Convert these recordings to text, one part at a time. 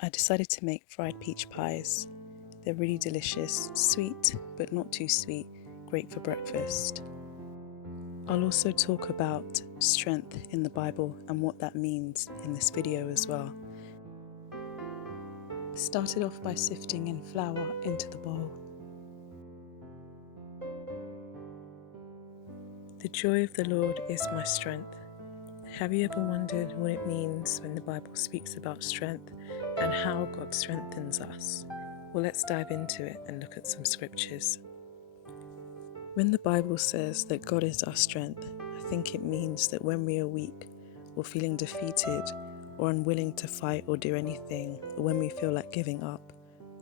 I decided to make fried peach pies. They're really delicious, sweet but not too sweet, great for breakfast. I'll also talk about strength in the Bible and what that means in this video as well. Started off by sifting in flour into the bowl. The joy of the Lord is my strength. Have you ever wondered what it means when the Bible speaks about strength and how God strengthens us? Well, let's dive into it and look at some scriptures. When the Bible says that God is our strength, I think it means that when we are weak or feeling defeated or unwilling to fight or do anything, or when we feel like giving up,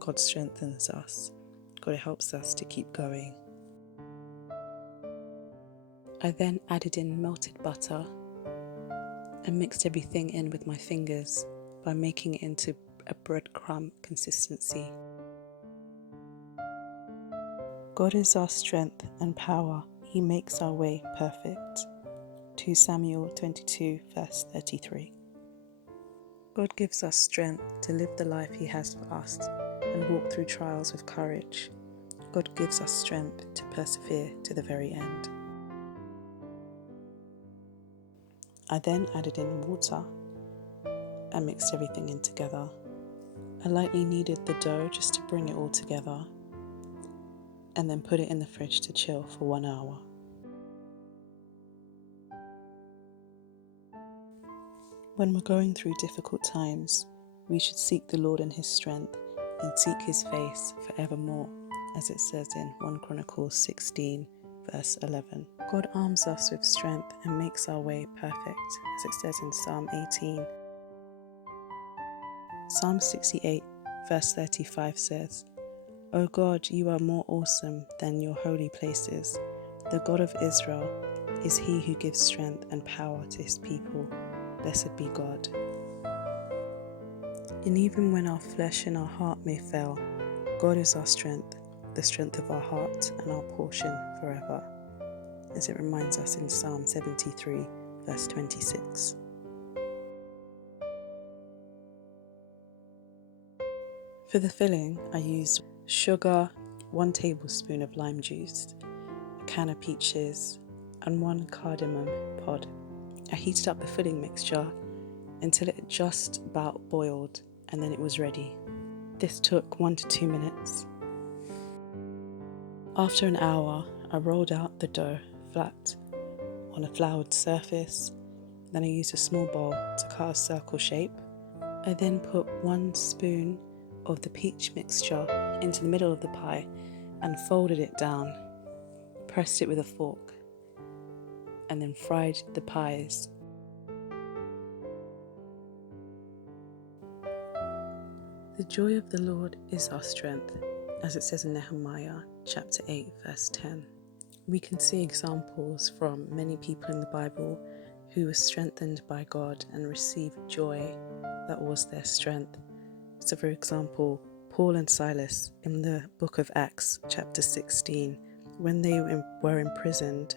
God strengthens us. God helps us to keep going. I then added in melted butter and mixed everything in with my fingers by making it into a breadcrumb consistency. God is our strength and power. He makes our way perfect. 2 Samuel 22 verse 33. God gives us strength to live the life He has for us and walk through trials with courage. God gives us strength to persevere to the very end. I then added in water and mixed everything in together. I lightly kneaded the dough just to bring it all together and then put it in the fridge to chill for 1 hour. When we're going through difficult times, we should seek the Lord in His strength and seek His face forevermore, as it says in 1 Chronicles 16 verse 11. God arms us with strength and makes our way perfect, as it says in Psalm 18. Psalm 68 verse 35 says, O God, you are more awesome than your holy places. The God of Israel is He who gives strength and power to His people. Blessed be God. And even when our flesh and our heart may fail, God is our strength, the strength of our heart and our portion forever, as it reminds us in Psalm 73 verse 26. For the filling, I used sugar, 1 tablespoon of lime juice, a can of peaches, and 1 cardamom pod. I heated up the filling mixture until it just about boiled, and then it was ready. This took 1 to 2 minutes. After an hour, I rolled out the dough flat on a floured surface. Then I used a small bowl to cut a circle shape. I then put 1 spoon of the peach mixture into the middle of the pie and folded it down, pressed it with a fork, and then fried the pies. The joy of the Lord is our strength, as it says in Nehemiah chapter 8 verse 10. We can see examples from many people in the Bible who were strengthened by God and received joy that was their strength. So for example, Paul and Silas in the book of Acts chapter 16, when they were imprisoned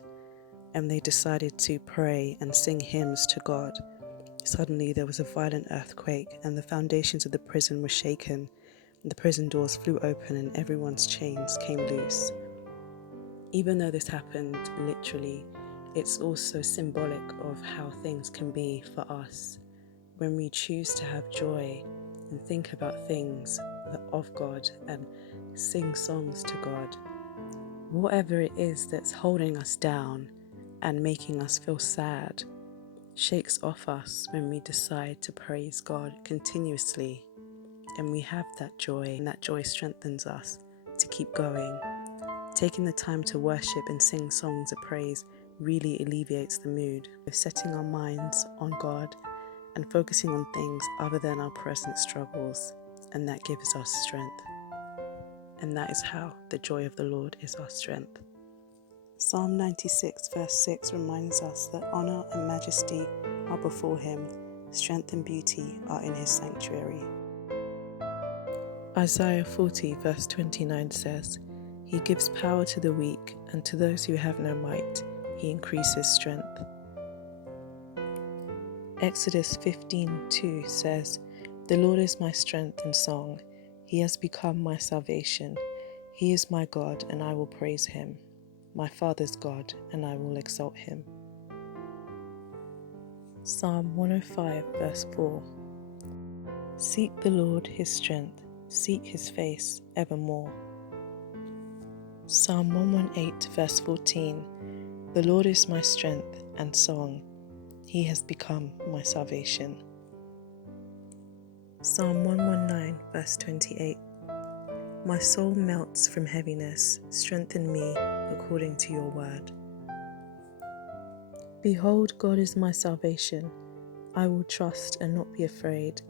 and they decided to pray and sing hymns to God, suddenly there was a violent earthquake and the foundations of the prison were shaken, and the prison doors flew open and everyone's chains came loose. Even though this happened literally, it's also symbolic of how things can be for us when we choose to have joy and think about things of God and sing songs to God. Whatever it is that's holding us down and making us feel sad shakes off us when we decide to praise God continuously, and we have that joy, and that joy strengthens us to keep going. Taking the time to worship and sing songs of praise really alleviates the mood of setting our minds on God and focusing on things other than our present struggles, and that gives us strength. And that is how the joy of the Lord is our strength. Psalm 96 verse 6 reminds us that honor and majesty are before Him, strength and beauty are in His sanctuary. Isaiah 40 verse 29 says, He gives power to the weak, and to those who have no might, He increases strength. Exodus 15:2 says, The Lord is my strength and song. He has become my salvation. He is my God, and I will praise him. My Father's God, and I will exalt him. Psalm 105, verse 4. Seek the Lord his strength, seek his face evermore. Psalm 118, verse 14. The Lord is my strength and song. He has become my salvation. Psalm 119, verse 28. My soul melts from heaviness. Strengthen me according to your word. Behold, God is my salvation. I will trust and not be afraid.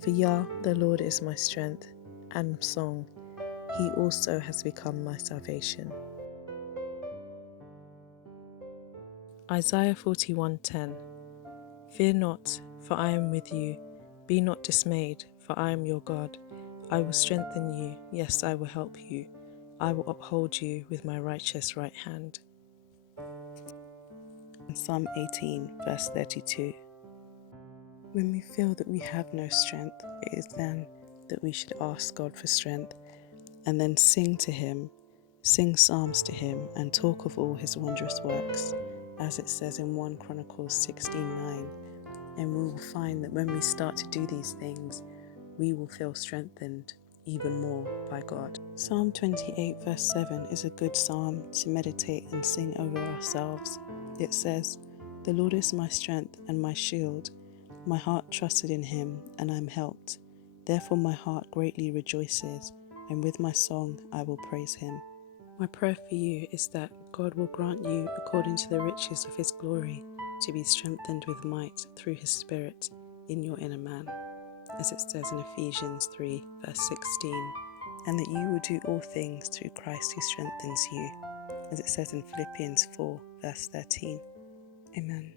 For Yah, the Lord is my strength and song. He also has become my salvation. Isaiah 41:10. Fear not, for I am with you. Be not dismayed, for I am your God. I will strengthen you, yes, I will help you. I will uphold you with my righteous right hand. And Psalm 18, verse 32. When we feel that we have no strength, it is then that we should ask God for strength and then sing to him, sing psalms to him, and talk of all his wondrous works, as it says in 1 Chronicles 16:9. And we will find that when we start to do these things, we will feel strengthened even more by God. Psalm 28, verse 7 is a good psalm to meditate and sing over ourselves. It says, "The Lord is my strength and my shield. My heart trusted in him, and I am helped. Therefore my heart greatly rejoices, and with my song I will praise him." My prayer for you is that God will grant you, according to the riches of his glory, to be strengthened with might through his Spirit in your inner man, as it says in Ephesians 3, verse 16, and that you will do all things through Christ who strengthens you, as it says in Philippians 4, verse 13. Amen.